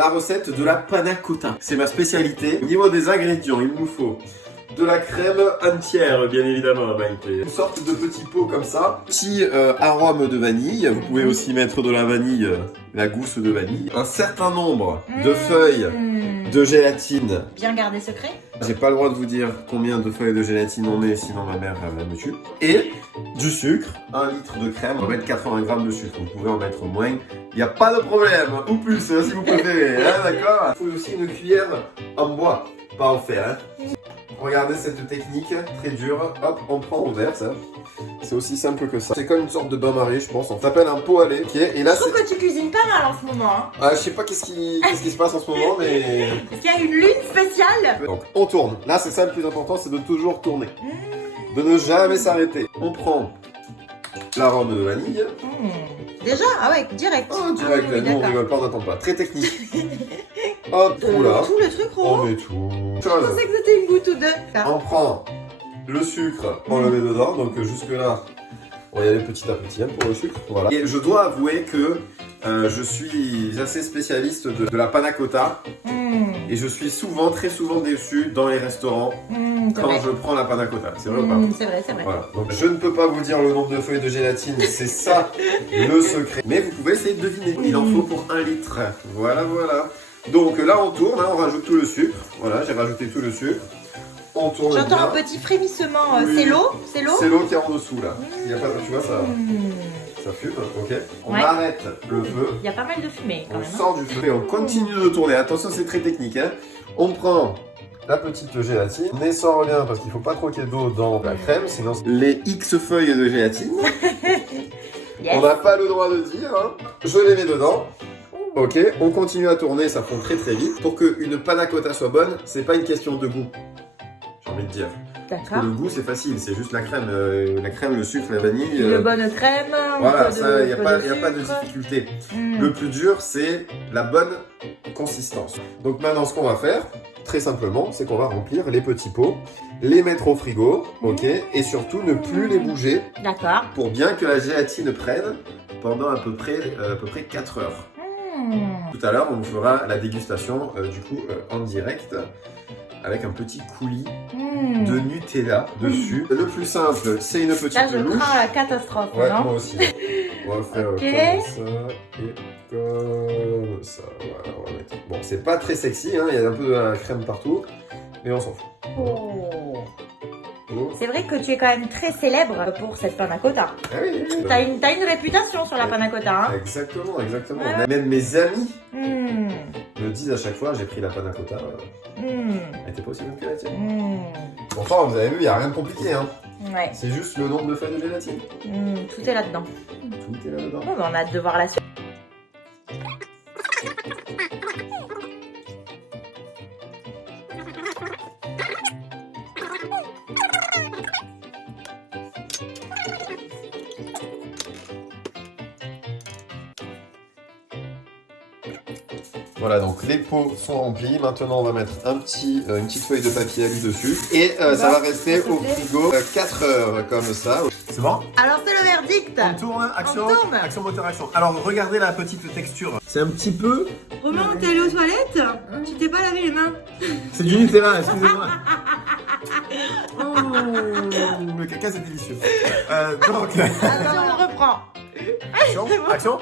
la recette de la panna cotta. C'est ma spécialité. Au niveau des ingrédients, il nous faut de la crème entière, bien évidemment, Maïté. Une sorte de petit pot comme ça. Petit arôme de vanille. Vous pouvez aussi mettre de la vanille, la gousse de vanille. Un certain nombre de feuilles de gélatine. Bien gardé secret. J'ai pas le droit de vous dire combien de feuilles de gélatine on met, sinon ma mère elle me tue. Et du sucre, 1 litre de crème. On va mettre 80 grammes de sucre. Vous pouvez en mettre moins. Il n'y a pas de problème. Ou plus, si vous préférez. Hein, d'accord. Il faut aussi une cuillère en bois, pas en fer. Hein. Regardez cette technique, très dure. Hop, on prend, on verse. Hein. C'est aussi simple que ça. C'est comme une sorte de bain-marie, je pense. On s'appelle un pot à lait. Okay. Et là, je trouve que tu cuisines pas mal en ce moment. Hein. Ah, je sais pas qu'est-ce qui se passe en ce moment, mais... Est-ce qu'il y a une lune spéciale? Donc, on tourne. Là, c'est ça le plus important, c'est de toujours tourner. De ne jamais s'arrêter. On prend l'arôme de vanille. Déjà? Ah ouais, direct. Oh, direct. Ah, oui, nous, on rigole pas, on n'attend pas. Très technique. Hop, oula. Tout le truc rond. On met tout. Je pensais que c'était une goutte ou deux. On prend le sucre, on le met dedans. Donc jusque là, on va y aller petit à petit hein, pour le sucre. Voilà. Et je dois avouer que je suis assez spécialiste de la panna cotta. Et je suis souvent, très souvent déçu dans les restaurants quand je prends la panna cotta. C'est vrai ou pas? C'est vrai, c'est vrai. Voilà. Donc je ne peux pas vous dire le nombre de feuilles de gélatine, c'est ça le secret. Mais vous pouvez essayer de deviner. Il en faut pour 1 litre. Voilà, voilà. Donc là on tourne, hein, on rajoute tout le sucre. Voilà, j'ai rajouté tout le sucre. On tourne bien. J'entends un petit frémissement. Oui. C'est l'eau? C'est l'eau? C'est l'eau qui est en dessous là. Il y a pas, tu vois ça, ça fume. Ok. On arrête le feu. Il y a pas mal de fumée quand On même. sort du feu et on continue de tourner. Attention, c'est très technique. Hein. On prend la petite gélatine. On essore bien parce qu'il faut pas trop qu'il y ait d'eau dans la crème, sinon les X feuilles de gélatine. Yes. On n'a pas le droit de dire. Hein. Je les mets dedans. Ok, on continue à tourner, ça fond très très vite. Pour qu'une panna cotta soit bonne, c'est pas une question de goût. J'ai envie de dire. D'accord. Le goût c'est facile, c'est juste la crème, le sucre, la vanille. Une bonne crème. Voilà, ça, il n'y a pas de difficulté. Le plus dur, c'est la bonne consistance. Donc maintenant, ce qu'on va faire, très simplement, c'est qu'on va remplir les petits pots, les mettre au frigo, ok, et surtout ne plus les bouger. D'accord. Pour bien que la gélatine prenne pendant à peu près 4 heures. Tout à l'heure, on vous fera la dégustation du coup en direct avec un petit coulis de Nutella dessus. Le plus simple, c'est une petite là, je louche. crains la catastrophe, Ouais, non? moi aussi. On va faire Ok. comme ça et comme ça. Voilà, on va mettre. Bon, c'est pas très sexy, hein, il y a un peu de la crème partout, mais on s'en fout. Oh. Oh. C'est vrai que tu es quand même très célèbre pour cette panna cotta. Ah oui, oui. T'as une réputation sur la panna cotta, hein? Exactement, exactement. Ouais. Même mes amis me disent à chaque fois, j'ai pris la panna cotta. Elle était pas aussi bonne que la tienne. Pourtant, vous avez vu, il n'y a rien de compliqué. Hein. Ouais. C'est juste le nombre de feuilles de gélatine. Tout est là-dedans. Tout est là-dedans. Bon, ben, on a hâte de voir la suite. Voilà, donc les pots sont remplis. Maintenant, on va mettre une petite feuille de papier alu dessus. Et ça va rester au frigo 4 heures, comme ça. C'est bon? Alors, c'est le verdict. On tourne, action, On tourne. action, moteur, action. Alors, regardez la petite texture. C'est un petit peu... Romain, t'es allé aux toilettes? Tu t'es pas lavé les mains? C'est du Nutella, excusez-moi. Oh, le caca, c'est délicieux. Donc... Attends, on reprend. Action, action.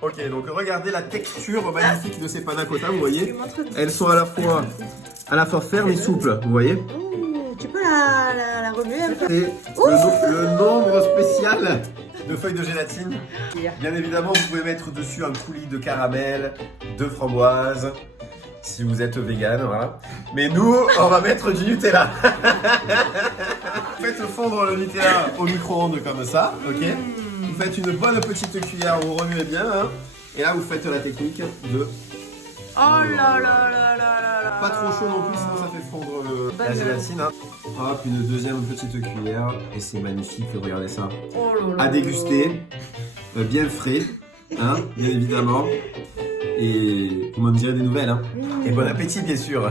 Ok, donc regardez la texture magnifique de ces panna cotta, vous voyez. Elles sont à la fois fermes et souples, vous voyez. Tu peux la remuer un peu? Et le nombre spécial de feuilles de gélatine. Bien évidemment, vous pouvez mettre dessus un coulis de caramel, de framboise, si vous êtes vegan, voilà. Mais nous, on va mettre du Nutella. Faites fondre le Nutella au micro-ondes comme ça, ok. Vous faites une bonne petite cuillère, vous remuez bien, hein. Et là, vous faites la technique de... Oh là là là là là là. Pas trop chaud non plus, sinon ça fait fondre la gélatine. Hein. Hop, une deuxième petite cuillère. Et c'est magnifique, regardez ça. Oh là là. À déguster, bien frais, hein, bien évidemment. Et vous m'en direz des nouvelles. Hein. Et bon appétit, bien sûr.